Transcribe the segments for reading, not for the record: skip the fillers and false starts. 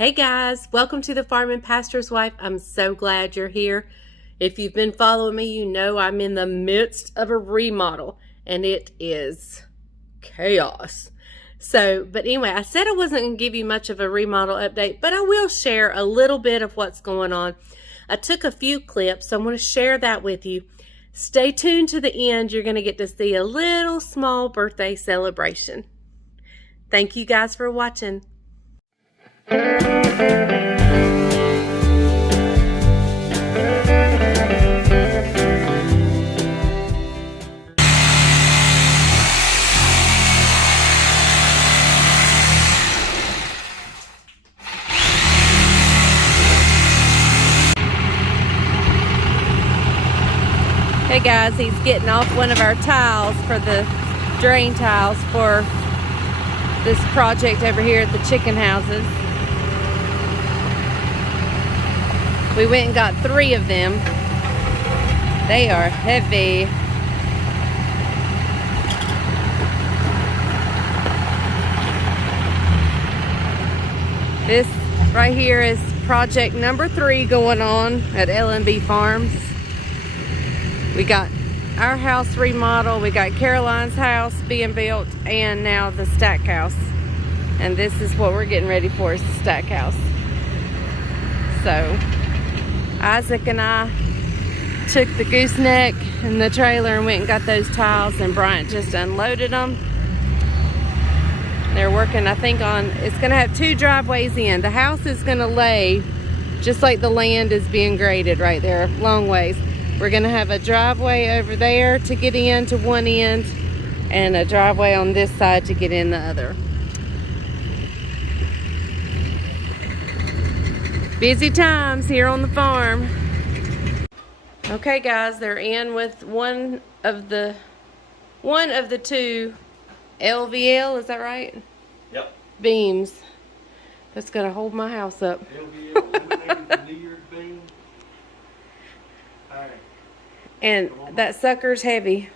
Hey guys, welcome to the Farm and Pastor's Wife. I'm so glad you're here. If you've been following me, you know I'm in the midst of a remodel and it is chaos. But anyway, I said I wasn't going to give you much of a remodel update, but I will share a little bit of what's going on. I took a few clips, so I'm going to share that with you. Stay tuned to the end. You're going to get to see a little small birthday celebration. Thank you guys for watching. Hey guys, he's getting off one of our tiles for the drain tiles for this project over here at the chicken houses. We went and got 3 of them. They are heavy. This right here is project number 3 going on at LMB Farms. We got our house remodel, we got Caroline's house being built, and now the stack house. And this is what we're getting ready for, is the stack house. So Isaac and I took the gooseneck and the trailer and went and got those tiles, and Bryant just unloaded them. They're working, I think, on, it's gonna have 2 driveways in. The house is gonna lay just like the land is being graded right there, long ways. We're gonna have a driveway over there to get in to one end, and a driveway on this side to get in the other. Busy times here on the farm. Okay guys, they're in with one of the 2 LVL, is that right? Yep. Beams. That's gonna hold my house up. LVL veneered beam. Alright. And that sucker's heavy.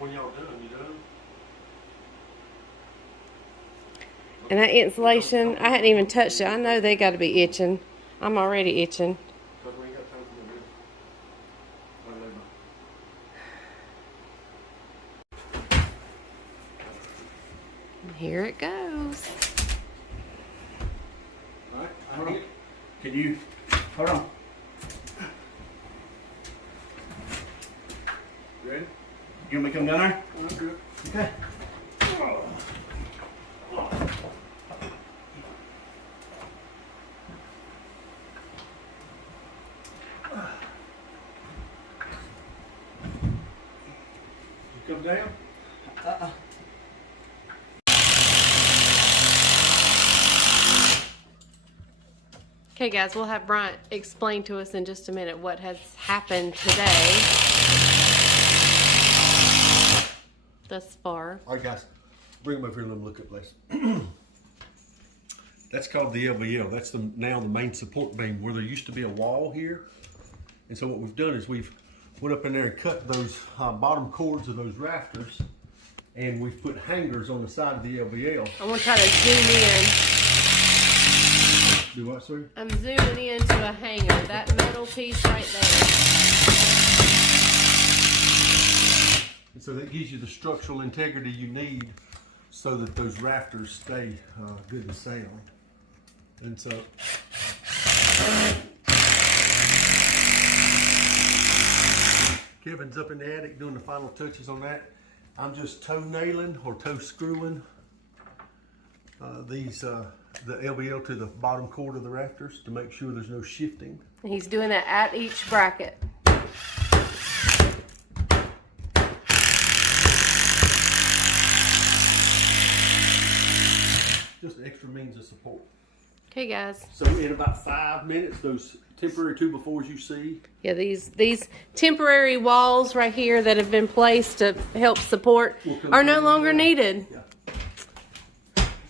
When y'all done, you done? And that insulation, I hadn't even touched it. I know they got to be itching. I'm already itching. Because we ain't got time for this. And here it goes. Alright, hold on. Can you, hold on. Ready? You want me to come down there? That's good. Okay. You come down? Okay guys, we'll have Bryant explain to us in just a minute what has happened today thus far. Alright guys, bring them over here and let them look at this. That's called the LVL. That's now the main support beam, where there used to be a wall here. And so what we've done is we've went up in there and cut those bottom cords of those rafters, and we've put hangers on the side of the LVL. I'm going to try to zoom in. Do what, sir? I'm zooming into a hanger, that metal piece right there. And so that gives you the structural integrity you need so that those rafters stay good and sound. And so Kevin's up in the attic doing the final touches on that. I'm just toe nailing or toe screwing the LVL to the bottom cord of the rafters to make sure there's no shifting. He's doing that at each bracket. Just extra means of support. Okay guys. So in about 5 minutes, those temporary 2x4s you see. Yeah, these temporary walls right here that have been placed to help support are no longer needed. Yeah.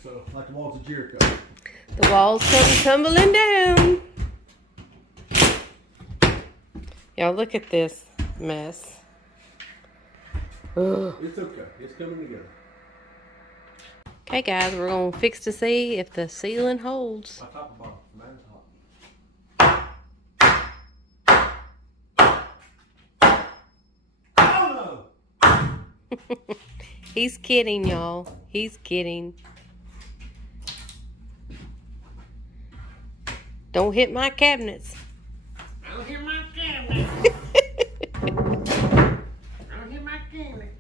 So like the walls of Jericho. The walls come tumbling down. Y'all look at this mess. Ugh. It's okay. It's coming together. Okay, guys, we're going to fix to see if the ceiling holds. Top and bottom. Oh no! He's kidding, y'all. He's kidding. Don't hit my cabinets. Don't hit my cabinets. Don't hit my cabinets.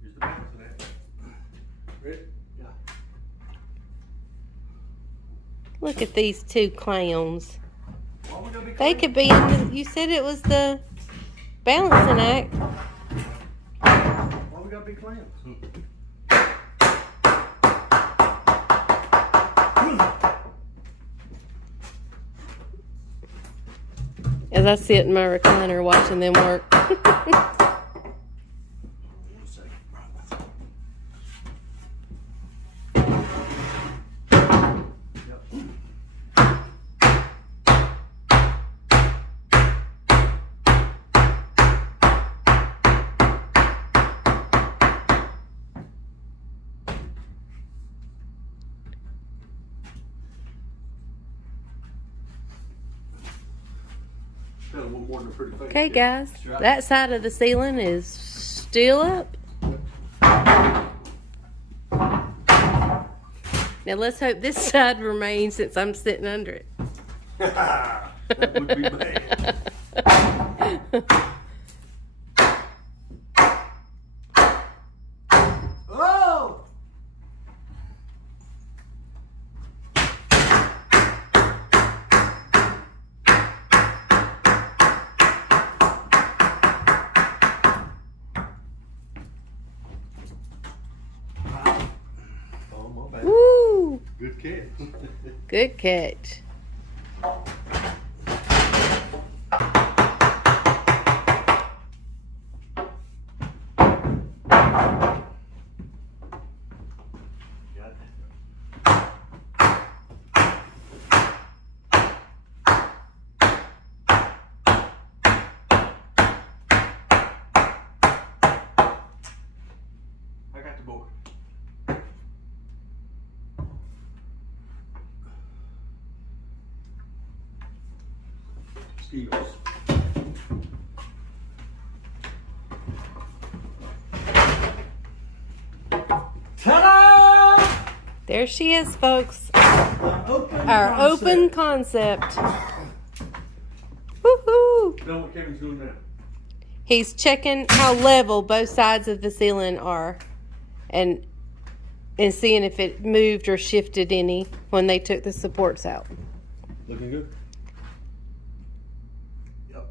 Here's the balance of that. Ready? Yeah. Look at these two clowns. Why we gonna be They clean? could be in the, you said it was the balancing act. Why we gotta be clowns? As I sit in my recliner watching them work. Okay, guys, that side of the ceiling is still up. Now let's hope this side remains since I'm sitting under it. That would be bad. Oh! Oh, my bad. Woo! Good catch. Good catch. I got the board. Skills. Ta-da! There she is, folks. Open Our concept. open concept. Woohoo! Know what Kevin's doing now? He's checking how level both sides of the ceiling are and seeing if it moved or shifted any when they took the supports out. Looking good? Yep.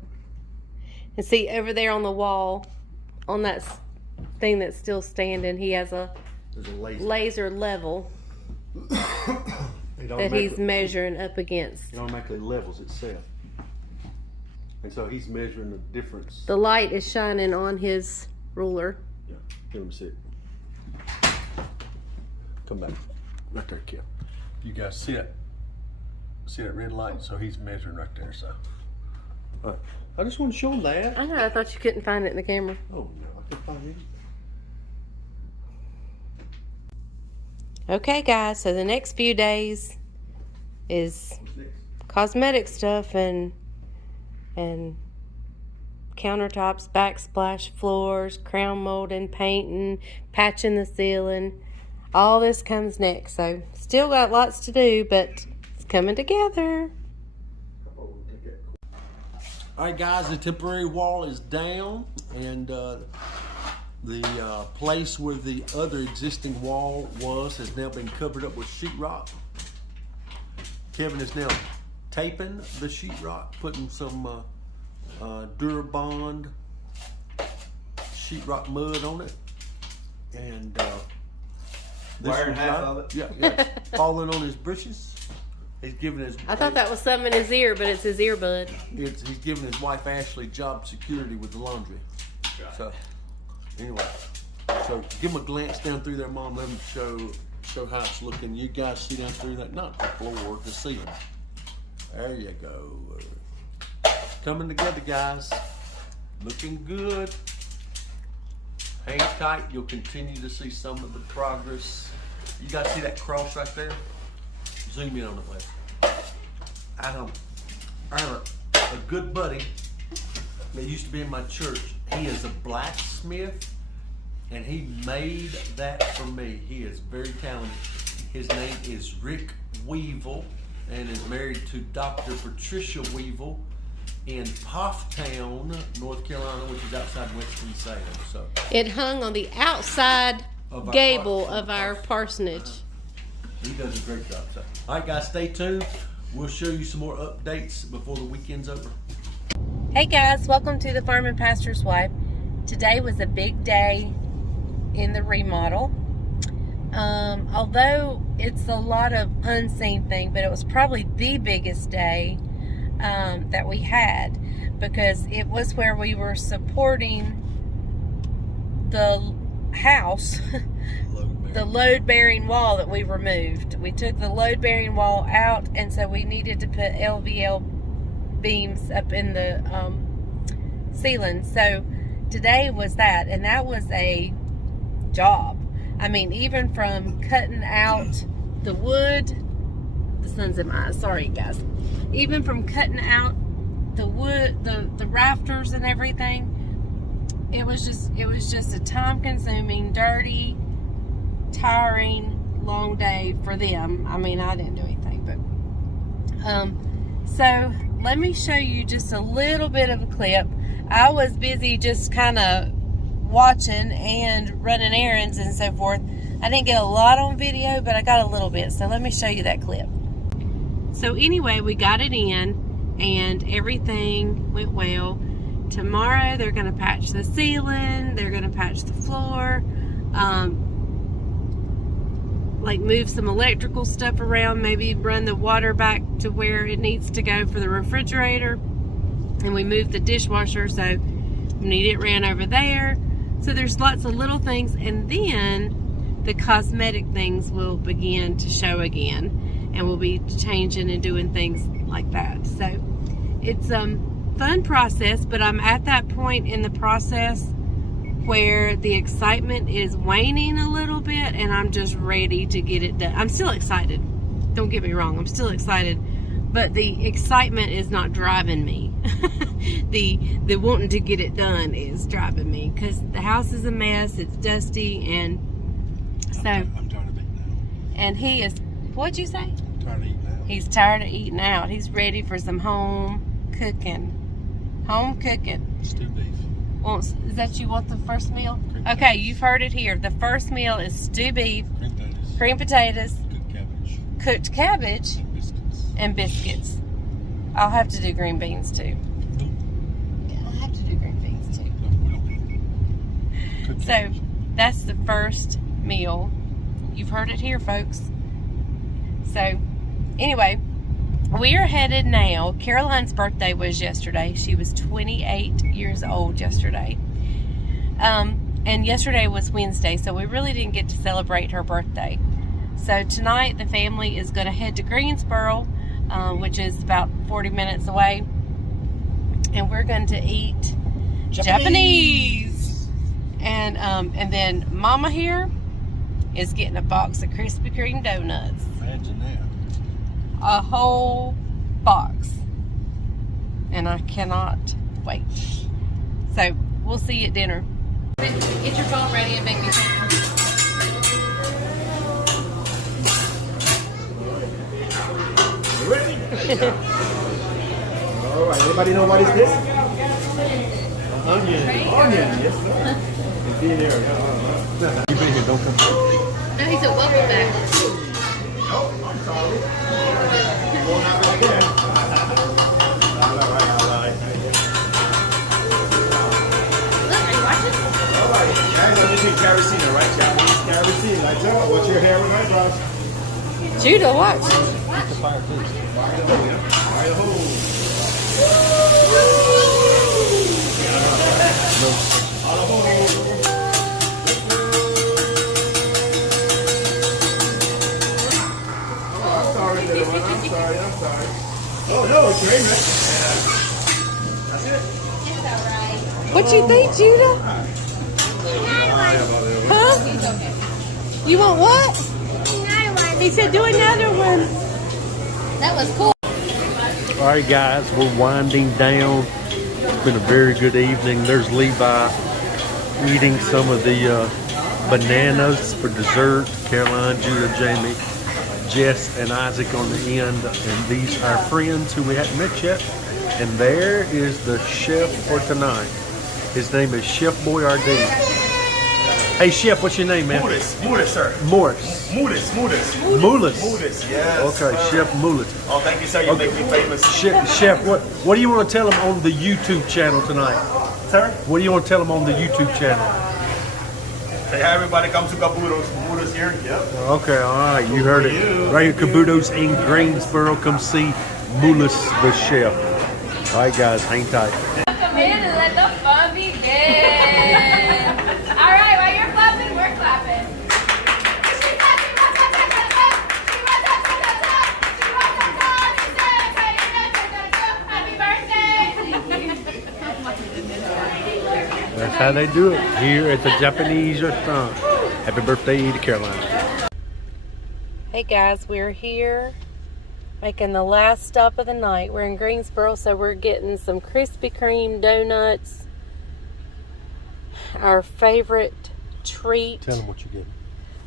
And see over there on the wall, on that thing that's still standing, he has a There's a laser. laser level It that automatically- he's measuring up against. It automatically levels itself. And so he's measuring the difference. The light is shining on his ruler. Yeah, let him sit. Come back. Right there, Kim. You guys see it? See that red light? So he's measuring right there, so. I just want to show him that. I know, I thought you couldn't find it in the camera. Oh, no, I can't find anything. Okay, guys, so the next few days is What's next? cosmetic stuff and countertops, backsplash floors, crown molding, painting, patching the ceiling. All this comes next. So still got lots to do, but it's coming together. All right, guys, the temporary wall is down, and the place where the other existing wall was has now been covered up with sheetrock. Kevin is now taping the sheetrock, putting some Durabond sheetrock mud on it, and this Wiring one's half right- of it? Yeah, it's falling on his britches. He's giving his. I thought that was something in his ear, but it's his earbud. He's giving his wife Ashley job security with the laundry. So, anyway, so give him a glance down through there, Mom. Let him show how it's looking. You guys see down through that, not the floor, the ceiling. There you go. Coming together, guys. Looking good. Hang tight, you'll continue to see some of the progress. You guys see that cross right there? Zoom in on it, Les. I have a good buddy that used to be in my church. He is a blacksmith, and he made that for me. He is very talented. His name is Rick Weevil, and is married to Dr. Patricia Weevil in Pofftown, North Carolina, which is outside Winston-Salem. So it hung on the outside gable of our parsonage. He does a great job. So, all right, guys, stay tuned. We'll show you some more updates before the weekend's over. Hey guys, welcome to the Farm and Pastor's Wife. Today was a big day in the remodel. Although it's a lot of unseen thing, but it was probably the biggest day that we had, because it was where we were supporting the house, the load-bearing wall that we removed. We took the load-bearing wall out, and so we needed to put LVL beams up in the ceiling. So today was that, and that was a job. I mean, even from cutting out the wood, the sun's in my eyes, sorry guys. Even from cutting out the wood, the rafters and everything, it was just a time-consuming, dirty, tiring, long day for them. I mean, I didn't do anything, but so let me show you just a little bit of a clip. I was busy just kind of watching and running errands and so forth. I didn't get a lot on video, but I got a little bit, so let me show you that clip. So anyway, we got it in and everything went well. Tomorrow they're going to patch the ceiling, they're going to patch the floor, like move some electrical stuff around, maybe run the water back to where it needs to go for the refrigerator, and we moved the dishwasher, so we need it ran over there. So there's lots of little things, and then the cosmetic things will begin to show again, and we'll be changing and doing things like that. So it's fun process, but I'm at that point in the process where the excitement is waning a little bit, and I'm just ready to get it done. I'm still excited, don't get me wrong, I'm still excited, but the excitement is not driving me. the wanting to get it done is driving me, because the house is a mess, it's dusty, and so I'm tired of eating now. And he is, what'd you say? I'm tired of eating out. He's tired of eating out. He's ready for some home cooking. Home cooking. Stew beef. Well, is that you want the first meal? Okay, you've heard it here. The first meal is stew beef, cream potatoes, cooked cabbage, and biscuits. I'll have to do green beans too. Yeah, I'll have to do green beans too. So that's the first meal. You've heard it here, folks. So anyway, we are headed now. Caroline's birthday was yesterday. She was 28 years old yesterday. And yesterday was Wednesday, so we really didn't get to celebrate her birthday. So tonight the family is going to head to Greensboro, which is about 40 minutes away. And we're going to eat Japanese. And then Mama here is getting a box of Krispy Kreme donuts. Imagine that. A whole box. And I cannot wait. So, we'll see you at dinner. Get your phone ready and make me something. Ready? All right. Anybody know what is this? Onion. Onion, yes, sir. It's in there. You been here, don't come back. No, he said welcome back. Oh, I'm sorry. Going out right there. All right. Look, are you watching? All right. Guys, I'm using kerosene, right? Japanese kerosene. Like that. Watch your hair with my brush. Judah, watch. Get the fire too. Fire the hole, yeah? Fire the hole. All the hole. I'm sorry, little one. I'm sorry. Oh, no, it's great, man. That's it. What you think, Judah? Huh? You want what? He said do another one. That was cool. All right, guys, we're winding down. It's been a very good evening. There's Levi eating some of the bananas for dessert. Caroline, Judah, Jamie, Jess, and Isaac on the end. And these are friends who we hadn't met yet. And there is the chef for tonight. His name is Chef Boyardee. Hey, Chef, what's your name, man? Moulis, sir. Morris. Moulis. Moulis. Yes. Okay, sir. Chef Moulis. Oh, thank you, sir. You make me famous. Chef, what do you want to tell them on the YouTube channel tonight? Sir? What do you want to tell them on the YouTube channel? Say hi, everybody. Come to Cabudo's here. Yep. Okay, all right. You heard it. Right here, Cabudo's in Greensboro. Come see Moulis the chef. All right, guys, hang tight. Come in and let the fun begin. All right, while you're clapping, we're clapping. Happy birthday. That's how they do it here at the Japanese restaurant. Happy birthday to Caroline. Hey guys, we're here making the last stop of the night. We're in Greensboro, so we're getting some Krispy Kreme donuts. Our favorite treat. Tell them what you're getting.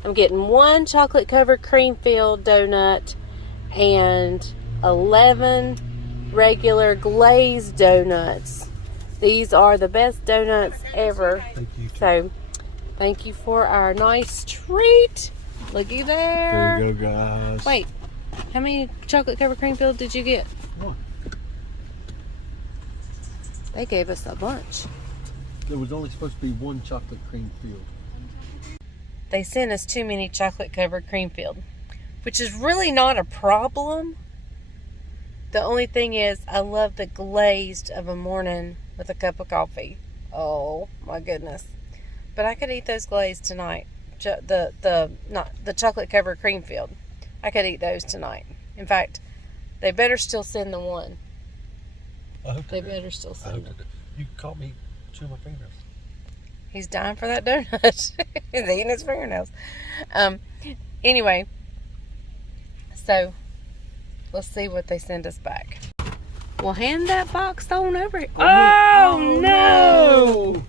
I'm getting 1 chocolate covered cream filled donut and 11 regular glazed donuts. These are the best donuts ever. Thank you. So, thank you for our nice treat. Looky there. There you go, guys. Wait, how many chocolate covered cream filled did you get? 1. They gave us a bunch. There was only supposed to be 1 chocolate cream filled. They sent us too many chocolate covered cream filled, which is really not a problem. The only thing is, I love the glazed of a morning with a cup of coffee. Oh my goodness! But I could eat those glazed tonight. Not the chocolate covered cream filled. I could eat those tonight. In fact, they better still send the 1. I hope They better still send it. You caught me chewing my fingernails. He's dying for that donut. He's eating his fingernails. Anyway, so let's see what they send us back. Well, hand that box on over here. Oh no!